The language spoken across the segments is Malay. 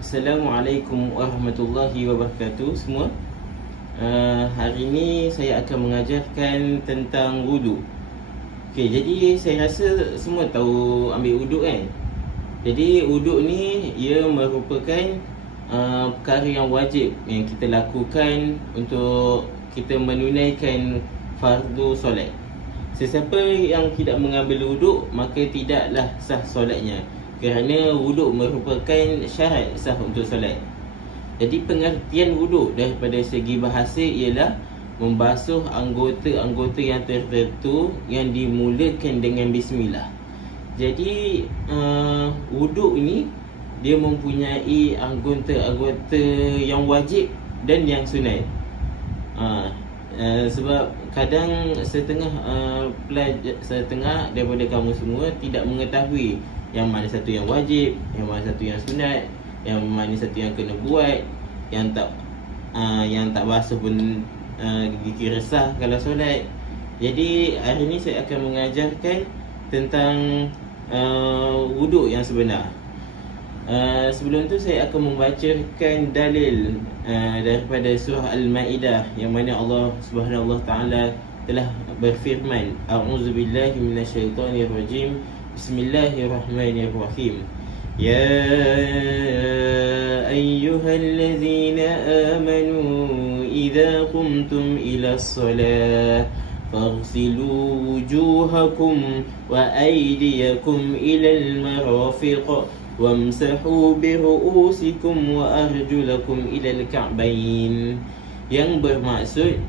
Assalamualaikum warahmatullahi wabarakatuh semua. Hari ini saya akan mengajarkan tentang wudu. Okey, jadi saya rasa semua tahu ambil wudu kan. Jadi wudu ni ia merupakan perkara yang wajib yang kita lakukan untuk kita menunaikan fardu solat. Sesiapa yang tidak mengambil wudu maka tidaklah sah solatnya, kerana wuduk merupakan syarat sah untuk solat. Jadi pengertian wuduk daripada segi bahasa ialah membasuh anggota-anggota yang tertentu yang dimulakan dengan bismillah. Jadi wuduk ini dia mempunyai anggota-anggota yang wajib dan yang sunat. Sebab kadang setengah daripada kamu semua tidak mengetahui yang mana satu yang wajib, yang mana satu yang sunat, yang mana satu yang kena buat, yang tak basuh pun dikira sah kalau solat. Jadi hari ni saya akan mengajarkan tentang wuduk yang sebenar. Sebelum tu saya akan membacakan dalil daripada surah Al-Maidah, yang mana Allah Subhanahu Wa Taala telah berfirman, A'udzubillahi minasyaitonirrajim. Bismillahirrahmanirrahim. Ya ayyuhallazina amanu idza qumtum ila as-salah faghsilu wujuhakum wa aydiyakum ila al-marafiq wamsahu bi ru'usikum wa arjulakum ila al-ka'bayn. Yang bermaksud,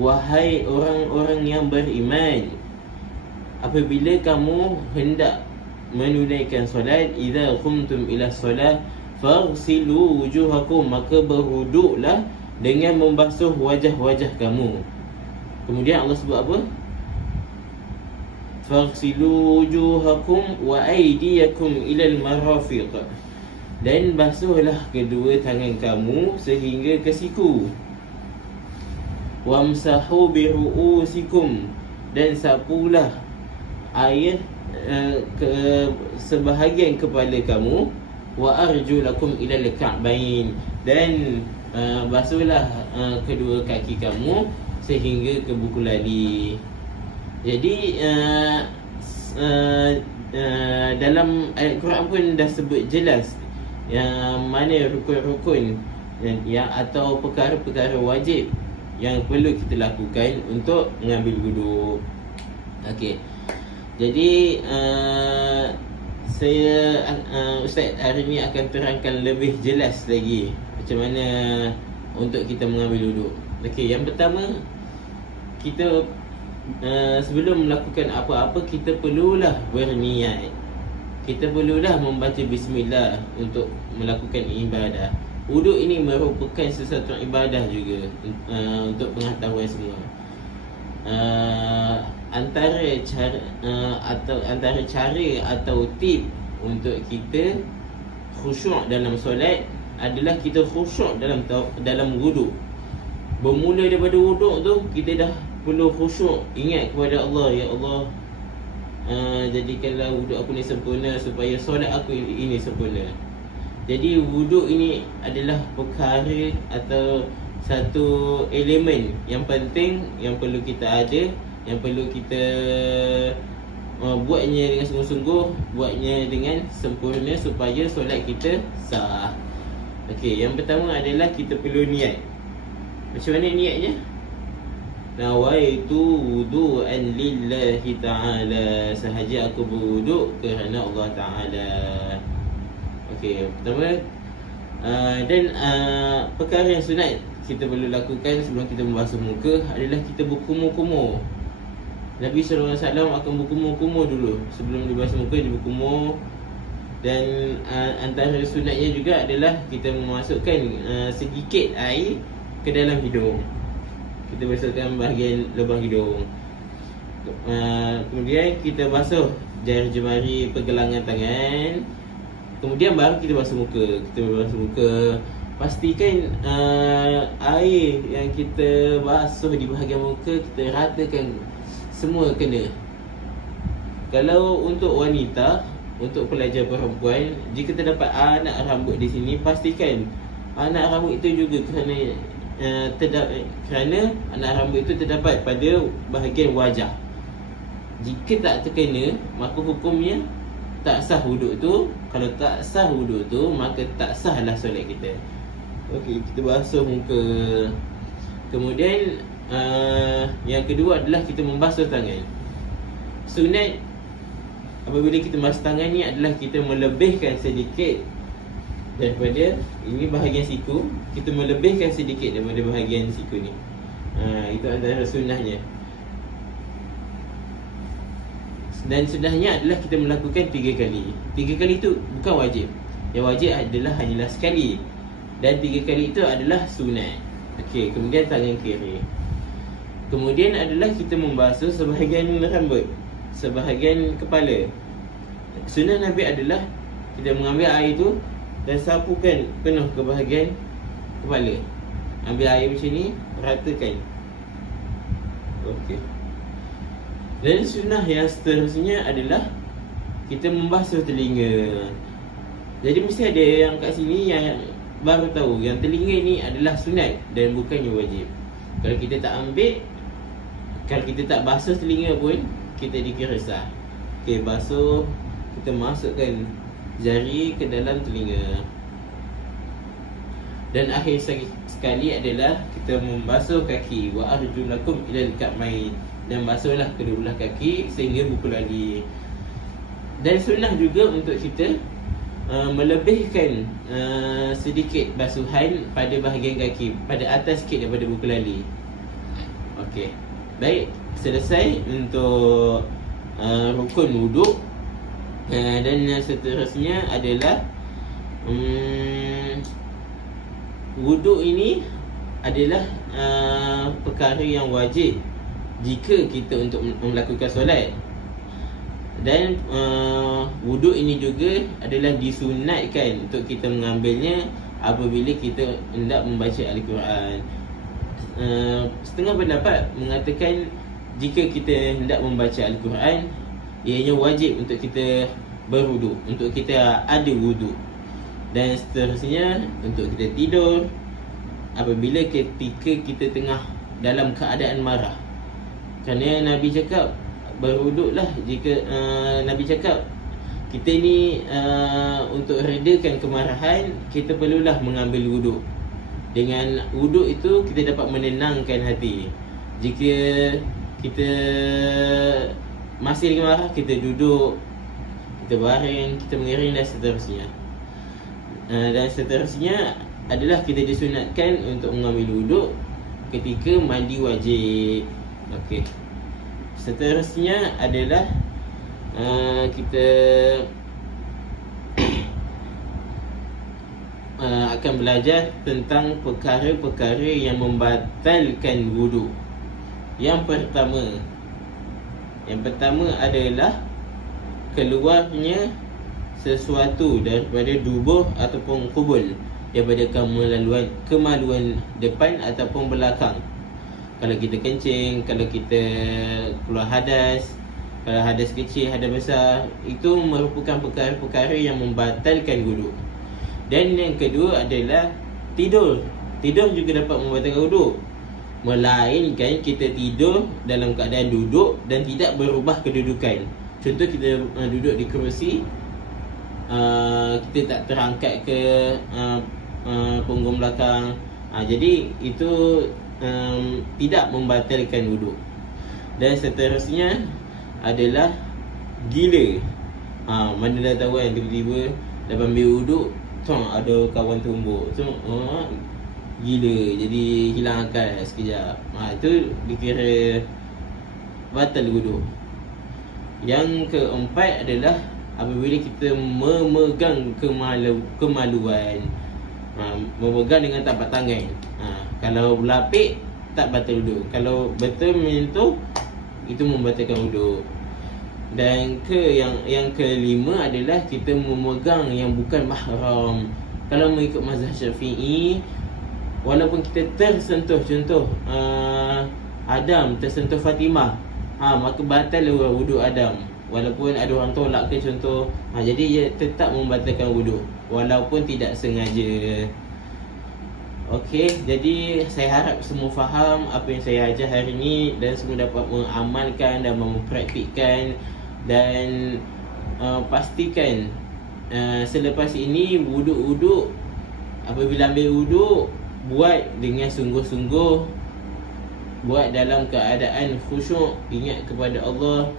wahai orang-orang yang beriman, apabila kamu hendak menunaikan solat, idza qumtum ila solat faghsilu wujuhakum, maka berwuduklah dengan membasuh wajah-wajah kamu. Kemudian Allah sebut apa? Faghsilu wujuhakum wa aydiyakum ilal marafiq, dan basuhlah kedua tangan kamu sehingga ke siku. Wamsahu bi ru'usikum, dan sapulah air ke sebahagian kepala kamu. Wa arjulakum ilal ka'bayn, dan basuhlah kedua kaki kamu sehingga ke buku lali. Jadi dalam ayat Quran pun dah sebut jelas yang mana rukun-rukun yang atau perkara-perkara wajib yang perlu kita lakukan untuk mengambil wudu. Okey. Jadi Ustaz hari ni akan terangkan lebih jelas lagi macam mana untuk kita mengambil wudu. Okey, yang pertama, kita sebelum melakukan apa-apa kita perlulah berniat. Kita perlulah membaca bismillah untuk melakukan ibadah. Wuduk ini merupakan sesuatu ibadah juga, untuk pengetahuan semua. Antara cara atau tip untuk kita khusyuk dalam solat adalah kita khusyuk dalam wuduk. Bermula daripada wuduk tu kita dah perlu khusyuk, ingat kepada Allah, ya Allah, jadikanlah wuduk aku ni sempurna supaya solat aku ini sempurna. Jadi wuduk ini adalah perkara atau satu elemen yang penting yang perlu kita ada, yang perlu kita buatnya dengan sungguh-sungguh, buatnya dengan sempurna supaya solat kita sah. Okey, yang pertama adalah kita perlu niat. Macam mana niatnya? Nawaitu wudu'an lillahi ta'ala, sahaja aku berwuduk kerana Allah Ta'ala. Okey, pertama. Dan perkara yang sunat kita perlu lakukan sebelum kita membasuh muka adalah kita berkumur-kumur. Nabi SAW akan berkumur-kumur dulu. Sebelum dibasuh muka dia berkumur. Dan antara sunatnya juga adalah kita memasukkan sedikit air ke dalam hidung. Kita basuhkan bahagian lubang hidung. Kemudian kita basuh jari jemari pergelangan tangan. Kemudian baru kita basuh muka. Kita basuh muka, pastikan air yang kita basuh di bahagian muka kita ratakan semua kena. Kalau untuk wanita untuk pelajar perempuan, jika terdapat anak rambut di sini, pastikan anak rambut itu juga kerana anak rambut itu terdapat pada bahagian wajah. Jika tak terkena, maka hukumnya tak sah wuduk tu. Kalau tak sah wuduk tu, maka tak sahlah solat kita. Okey, kita basuh muka. Kemudian yang kedua adalah kita membasuh tangan. Sunat apabila kita basuh tangan ni adalah kita melebihkan sedikit daripada, ini bahagian siku, kita melebihkan sedikit daripada bahagian siku ni. Itu antara sunnahnya. Dan sunnahnya adalah kita melakukan 3 kali. 3 kali itu bukan wajib. Yang wajib adalah hanyalah sekali. Dan 3 kali itu adalah sunat. Okey, kemudian tangan kiri. Kemudian adalah kita membasuh sebahagian rambut, sebahagian kepala. Sunnah Nabi adalah kita mengambil air itu dan sapukan penuh ke bahagian kepala. Ambil air macam ni, ratakan. Okey. Dan sunnah yang seterusnya adalah kita membasuh telinga. Jadi mesti ada yang kat sini yang baru tahu yang telinga ni adalah sunat dan bukannya wajib. Kalau kita tak ambil, kalau kita tak basuh telinga pun, kita dikira sah. Okey, basuh, kita masukkan jari ke dalam telinga. Dan akhir sekali adalah kita membasuh kaki. Wa arjulakum ilal ka'bain. Dan basuhlah kedua belah kaki sehingga buku lali. Dan sunnah juga untuk kita melebihkan sedikit basuhan pada bahagian kaki, pada atas sikit daripada buku lali. Okey, baik, selesai untuk rukun wuduk. Dan yang seterusnya adalah wuduk ini adalah perkara yang wajib jika kita untuk melakukan solat. Dan wuduk ini juga adalah disunatkan untuk kita mengambilnya apabila kita hendak membaca Al-Quran. Setengah pendapat mengatakan jika kita hendak membaca Al-Quran, ianya wajib untuk kita berwuduk, untuk kita ada wuduk. Dan seterusnya untuk kita tidur apabila ketika kita tengah dalam keadaan marah. Kerana Nabi cakap berwuduklah jika Nabi cakap kita ni untuk redakan kemarahan, kita perlulah mengambil wuduk. Dengan wuduk itu kita dapat menenangkan hati. Jika kita masih lagi marah, kita duduk, kita baring, kita mengiring dan seterusnya. Dan seterusnya adalah kita disunatkan untuk mengambil wuduk ketika mandi wajib. Okey. Seterusnya adalah kita akan belajar tentang perkara-perkara yang membatalkan wuduk. Yang pertama adalah keluarnya sesuatu daripada dubur ataupun kubul, daripada kemaluan depan ataupun belakang. Kalau kita kencing, kalau kita keluar hadas, kalau hadas kecil, hadas besar, itu merupakan perkara-perkara yang membatalkan wuduk. Dan yang kedua adalah tidur. Tidur juga dapat membatalkan wuduk, melainkan kita tidur dalam keadaan duduk dan tidak berubah kedudukan. Contoh kita duduk di kerusi, kita tak terangkat ke punggung belakang, jadi itu tidak membatalkan wuduk. Dan seterusnya adalah gila. Mana dah tahu kan, tiba-tiba dah ambil wuduk, ada kawan tumbuk, gila, jadi hilang akal sekejap. Itu dikira batal wuduk. Yang keempat adalah apabila kita memegang kemaluan, memegang dengan tapak tangan. Kalau berlapik tak batal wuduk. Kalau betul menyentuh, itu membatalkan wuduk. Dan yang kelima adalah kita memegang yang bukan mahram. Kalau mengikut mazhab Syafi'i, walaupun kita tersentuh, contoh Adam tersentuh Fatimah, maka batal wuduk Adam. walaupun ada orang tolak ke contoh, jadi ia tetap membatalkan wuduk walaupun tidak sengaja. Okey, jadi saya harap semua faham apa yang saya ajar hari ini dan semua dapat mengamalkan dan mempraktikkan. Dan pastikan selepas ini wuduk-wuduk, apabila ambil wuduk, buat dengan sungguh-sungguh, buat dalam keadaan khusyuk, ingat kepada Allah,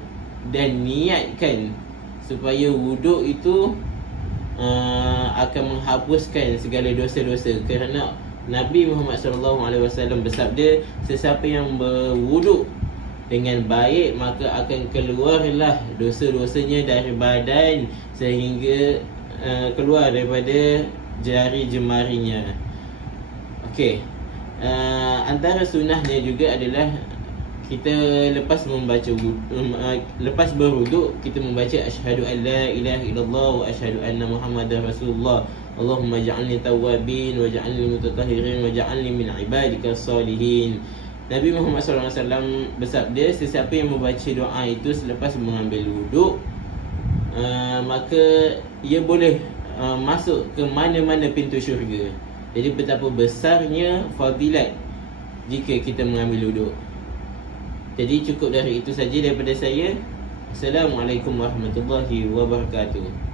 dan niatkan supaya wuduk itu akan menghapuskan segala dosa-dosa. Kerana Nabi Muhammad SAW bersabda, sesiapa yang berwuduk dengan baik, maka akan keluarlah dosa-dosanya dari badan sehingga keluar daripada jari jemarinya. Okey, antara sunnahnya juga adalah kita lepas membaca lepas berwuduk, kita membaca asyhadu an la ilaha illallah wa asyhadu anna muhammadar rasulullah. Allahumma ja'alni tawwabin waj'alni mutatahhirin waj'alni min ibadikas salihin. Nabi Muhammad SAW bersabda, sesiapa yang membaca doa itu selepas mengambil wuduk, maka ia boleh masuk ke mana-mana pintu syurga. Jadi betapa besarnya fadilat jika kita mengambil wuduk. Jadi cukup dari itu saja daripada saya. Assalamualaikum warahmatullahi wabarakatuh.